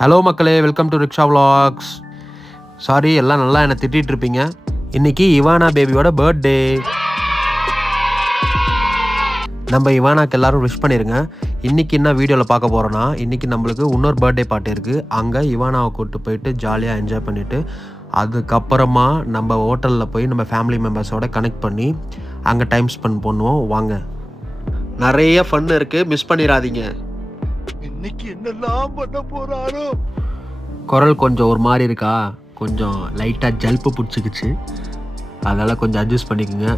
Hello மக்களே, welcome to rickshaw vlogs. Sorry, எல்லாம் நல்லா என்னை திட்டிகிட்டு இருப்பீங்க. இன்றைக்கி இவானா பேபியோட பர்த்டே. நம்ம இவானாக்கு எல்லோரும் விஷ் பண்ணிடுங்க. இன்றைக்கி என்ன வீடியோவில் பார்க்க போகிறோன்னா, இன்றைக்கி நம்மளுக்கு இன்னொரு பர்த்டே பார்ட்டி இருக்குது. அங்கே இவானாவை கூப்பிட்டு போயிட்டு ஜாலியாக என்ஜாய் பண்ணிவிட்டு அதுக்கப்புறமா நம்ம ஹோட்டலில் போய் நம்ம ஃபேமிலி மெம்பர்ஸோடு கனெக்ட் பண்ணி அங்கே டைம் ஸ்பெண்ட் பண்ணுவோம். வாங்க, நிறைய ஃபன் இருக்குது, மிஸ் பண்ணிடாதீங்க. இன்னைக்கு என்னெல்லாம் பண்ண போகிறாரோ. குரல் கொஞ்சம் ஒரு மாதிரி இருக்கா, கொஞ்சம் லைட்டாக ஜல்ப்பு பிடிச்சிக்கிச்சு, அதனால் கொஞ்சம் அட்ஜஸ்ட் பண்ணிக்கோங்க.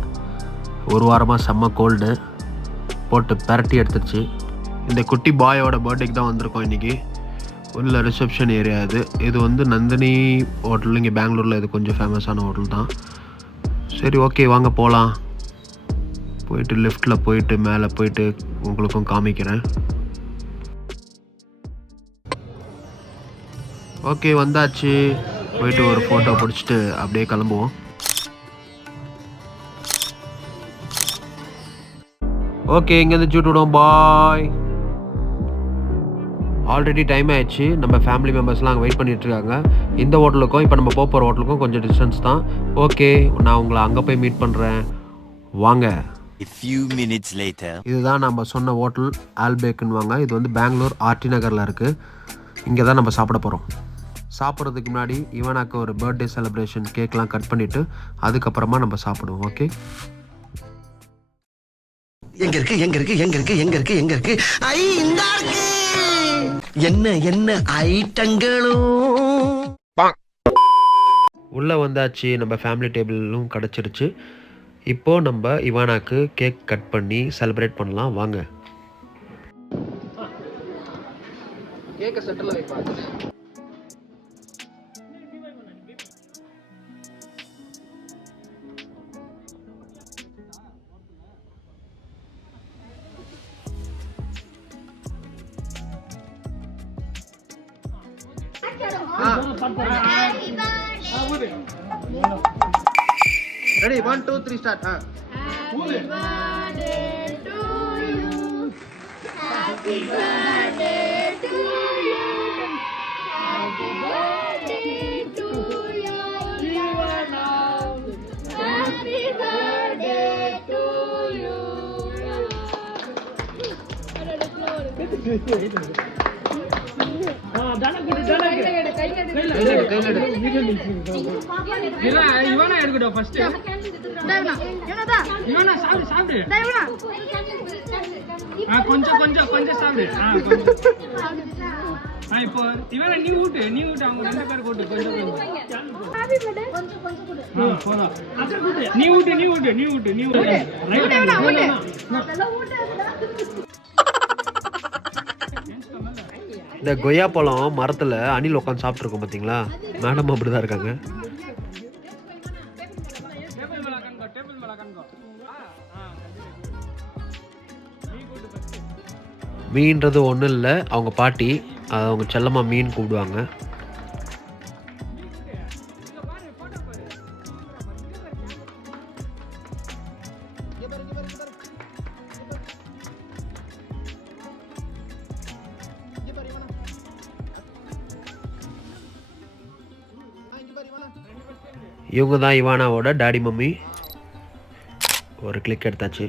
ஒரு வாரமாக செம்ம கோல்டு போட்டு பரட்டி எடுத்துருச்சு. இந்த குட்டி பாயோட பர்த்டேக்கு தான் வந்திருக்கோம் இன்றைக்கி. உள்ள ரிசப்ஷன் ஏரியா இது வந்து நந்தினி ஹோட்டல், இங்கே பெங்களூரில் இது கொஞ்சம் ஃபேமஸான ஹோட்டல் தான். சரி, ஓகே, வாங்க போகலாம். போயிட்டு லிஃப்ட்டில் போயிட்டு மேலே போயிட்டு உங்களுக்கும் காமிக்கிறேன். ஓகே, வந்தாச்சு. போயிட்டு ஒரு ஃபோட்டோ பிடிச்சிட்டு அப்படியே கிளம்புவோம். ஓகே, இங்கேருந்து ஜூட் விடுவோம். பாய். ஆல்ரெடி டைம் ஆயிடுச்சு. நம்ம ஃபேமிலி மெம்பர்ஸ்லாம் அங்கே வெயிட் பண்ணிகிட்ருக்காங்க. இந்த ஹோட்டலுக்கும் இப்போ நம்ம போகிற ஹோட்டலுக்கும் கொஞ்சம் டிஸ்டன்ஸ் தான். ஓகே, நான் உங்களை அங்கே போய் மீட் பண்ணுறேன், வாங்க. இதுதான் நம்ம சொன்ன ஹோட்டல், ஆல்பேக்குன்னு வாங்க. இது வந்து பெங்களூர் ஆர்டி நகரில் இருக்குது. இங்கே தான் நம்ம சாப்பிட போகிறோம். சாப்பிட்றதுக்கு முன்னாடி இவனாக்கு ஒரு பர்த்டே செலிப்ரேஷன் கேக்லாம் கட் பண்ணிவிட்டு அதுக்கப்புறமா நம்ம சாப்பிடுவோம். ஓகே, எங்க இருக்கு எங்க இருக்கு எங்க இருக்கு எங்க இருக்கு எங்க இருக்கு ஐ இந்த என்ன என்ன ஐட்டங்களும் உள்ளே வந்தாச்சு. நம்ம ஃபேமிலி டேபிளும் கிடச்சிருச்சு. இப்போது நம்ம இவானாக்கு கேக் கட் பண்ணி செலிப்ரேட் பண்ணலாம், வாங்க. கேக்கை செட்டில் வைப்பாங்க. Ready, 1 2 3 start. Happy birthday to you. Happy birthday to you. Happy birthday to you. Happy birthday to you. இவனா எடுக்கட்டும் ஃபர்ஸ்ட். இவனா சாப்பிடு. கொஞ்சம் கொஞ்சம் கொஞ்சம் சாப்பிடு. இப்போ இவனா நீ ஊட்டு அவங்க ரெண்டு பேர் கூட்டு கொஞ்சம் நீ ஊட்டு. இந்த கொய்யா பழம் மரத்தில் அணில் உட்காந்து சாப்பிட்ருக்கோம் பார்த்தீங்களா? மேடம் அப்படி தான் இருக்காங்க. மீன்றது ஒன்றும் இல்லை, அவங்க பாட்டி அவங்க செல்லமாக மீன் கூப்பிடுவாங்க. இவங்க தான் இவானாவோட டாடி மம்மி. ஒரு கிளிக் எடுத்தாச்சு.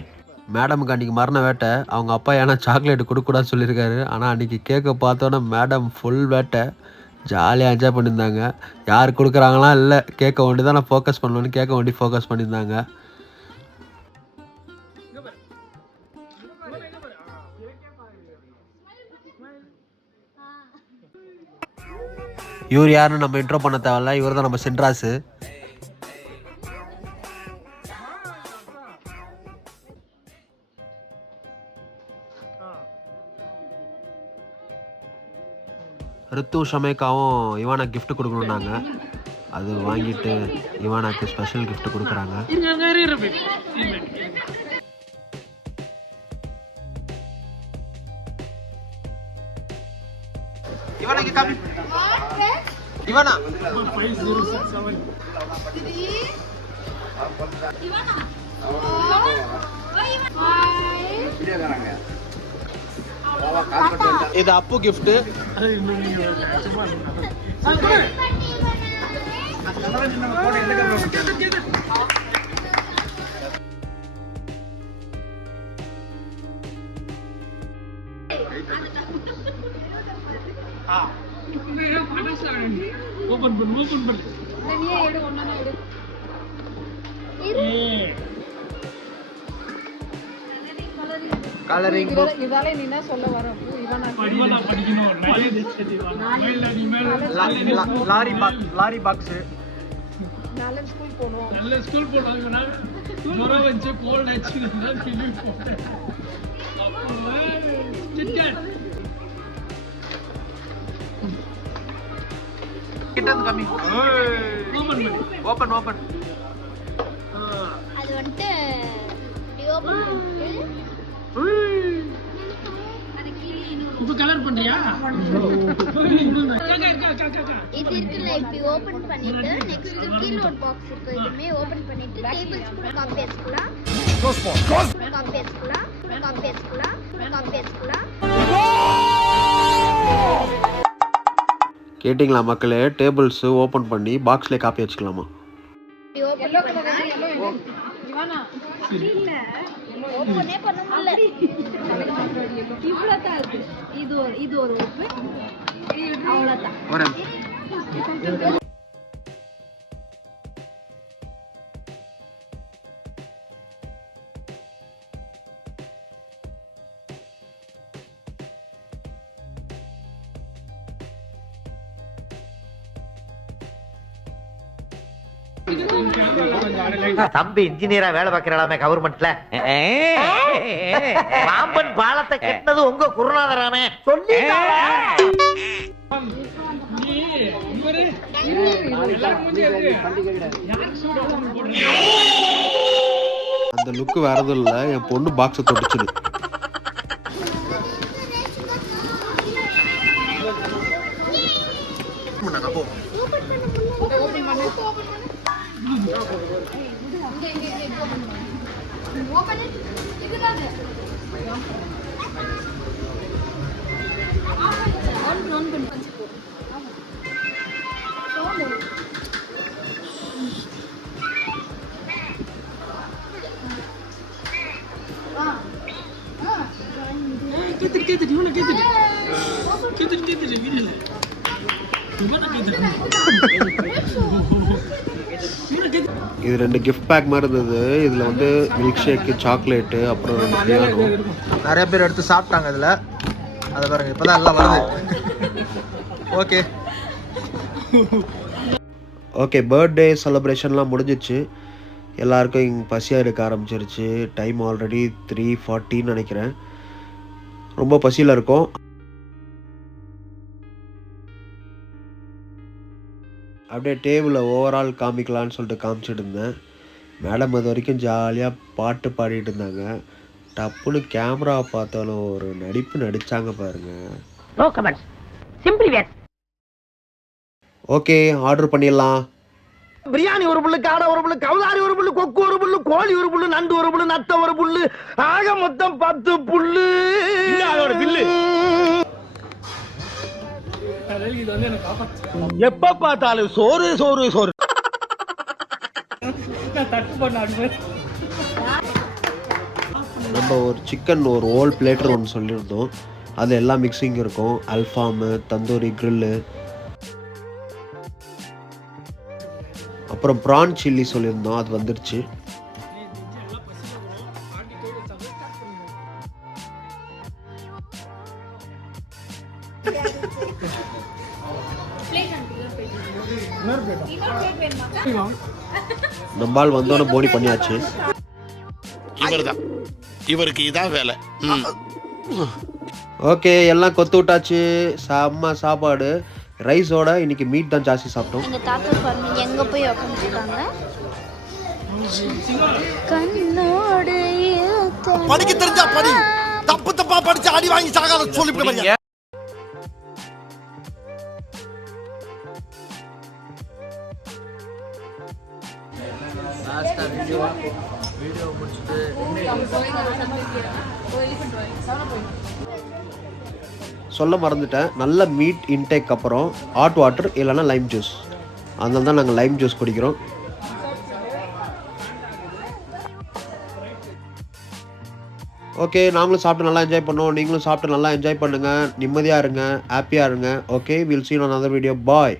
மேடமுக்கு அன்றைக்கி மரண வேட்டை. அவங்க அப்பா ஏன்னா சாக்லேட்டு கொடுக்கூடாதுன்னு சொல்லியிருக்காரு. ஆனால் அன்றைக்கி கேக்கை பார்த்தோன்னே மேடம் ஃபுல் வேட்டை, ஜாலியாக என்ஜாய் பண்ணியிருந்தாங்க. யார் கொடுக்குறாங்களாம் இல்லை, கேக்கை ஒண்டி தான் நான் ஃபோக்கஸ் பண்ணணுன்னு கேக்கை ஒண்டி ஃபோக்கஸ் பண்ணியிருந்தாங்க. இவர் யாருன்னு நம்ம இன்ட்ரோ பண்ண தேவையில்ல, இவர் தான் நம்ம சென்ட்ராஸு. ரித்து ஷமேக்காவும் இவானா கிஃப்ட் கொடுக்கணுன்னாங்க. அது வாங்கிட்டு இவானாக்கு ஸ்பெஷல் கிஃப்ட் கொடுக்குறாங்க. இவானா இது அப்பு கிஃப்ட். ஓபன் பண்ணு நீயே எடு ஒண்ணா எடு கலரிங் இதால நீ என்ன சொல்ல வர இவனா படிக்கணும் லாரி பாக்ஸ் நல்ல ஸ்கூல் போணும் நல்ல ஸ்கூல் போனாங்கன்னா ஜுரம் வச்சு கோல்ட் ஆச்சு தான் கேள்வி போட்டேன் அப்போ கிட்கேட் கிட்ட வந்து கம்மி ஓபன் ஓபன் அது வந்துட்டு ஓபன் பண்ணிட்டு இப்ப கலர் பண்றியா இது இருக்குல்ல இப்படி ஓபன் பண்ணிட்டு நெக்ஸ்ட் கீழ ஒரு பாக்ஸ் இருக்கு இதுமே ஓபன் பண்ணிட்டு டேபிள் ஸ்பூன் காப்பி வச்சுக்கலாம் காப்பி வச்சுக்கலாம் கேட்டிங்களா மக்களே, டேபிள்ஸ் ஓபன் பண்ணி பாக்ஸ்ல காப்பி வச்சுக்கலாமா? இப்படி ஓபன் பண்ணா இவானா இல்ல ஓபனே பண்ண முடியல இவ்வளவு தான் இருக்கு இது ஒரு ஓபன் அவ்வளவுதான் ஒரு தம்பி இன்ஜினியரா வேலை பார்க்கிறாமே கவர்மெண்ட்ல. பாம்பன் பாலத்தை கட்டினது உங்க குருநாதராமே சொல்லி அந்த லுக் வேற எதுவும் இல்ல, என் பொண்ணு பாக்ஸை தொட்டுச்சுது. இது 2 கிஃப்ட் பேக் மாதிரி இருந்தது. இதுல வந்து மில்க் ஷேக்கு, சாக்லேட்டு, அப்புறம் 2 பியானோ. நிறைய பேர் எடுத்து சாப்பிட்டாங்க இதில். அதை பாருங்க, இப்போதான் எல்லாம் வருது. ஓகே ஓகே, பர்த்டே செலிப்ரேஷன்லாம் முடிஞ்சிச்சு. எல்லாருக்கும் இங்கே பசியாக இருக்க ஆரம்பிச்சிருச்சு. டைம் ஆல்ரெடி 3:40 நினைக்கிறேன். ரொம்ப பசியில் இருக்கும். அப்படியே டேபிளை ஓவரால் காமிக்கலான்னு சொல்லிட்டு காமிச்சிட்டு இருந்தேன். மேடம் அது வரைக்கும் ஜாலியாக பாட்டு பாடிட்டு இருந்தாங்க. டப்புன்னு கேமரா பார்த்தாலும் ஒரு நடிப்பு நடித்தாங்க பாருங்க. ஓகே, ஆர்டர் பண்ணிடலாம். பிரியாணி ஒரு புல்லு, காடை ஒரு புல்லு, கவுதாரி ஒரு புல்லு, கொக்கு ஒரு புல்லு, கோழி ஒரு புல்லு, நண்டு ஒரு புல்லு, நத்த ஒரு புல்லு, ஆக மொத்தம் 10 புல்லு. எப்ப பார்த்தாலும் சோறு சோறு சோறு. நம்ம ஒரு சிக்கன் ஒரு ஹோல் பிளேட்டர் ஒன்று சொல்லியிருந்தோம். அது எல்லாம் மிக்சிங் இருக்கும். அல்ஃபாமு, தந்தூரி கிரில்லு, அப்புறம் ப்ரான் சில்லி சொல்லியிருந்தோம். அது வந்துருச்சு. நம்மால் வந்தோன்னு போனி பண்ணியாச்சு. இவர்தான், இவருக்கு இதான் வேலை. ஓகே, எல்லாம் கொத்து விட்டாச்சு. செம்ம சாப்பாடு. ரைஸோட இன்னைக்கு மீட் தான் ஜாஸ்தி சாப்பிட்டோம். எங்க தாத்தா பாருங்க எங்க போய் உட்காந்துருக்காங்க. கண்ணோடு படிக்க தெரிஞ்சா படி, தப்பு தப்பா படிச்சு அடி வாங்கி சாகாத சொல்லிவிட்டு. சொல்ல மறந்துட்டேன், நல்ல மீட் இன்டேக் அப்புறம் ஹாட் வாட்டர் இல்லைன்னா லைம் ஜூஸ். அதனால தான் நாங்கள் லைம் ஜூஸ் குடிக்கிறோம். ஓகே, நாங்களும் சாப்பிட்டு நல்லா என்ஜாய் பண்ணோம். நீங்களும் சாப்பிட்டு நல்லா என்ஜாய் பண்ணுங்கள், நிம்மதியாக இருங்க, ஹாப்பியாக இருங்க. Okay, will see on another video. Bye.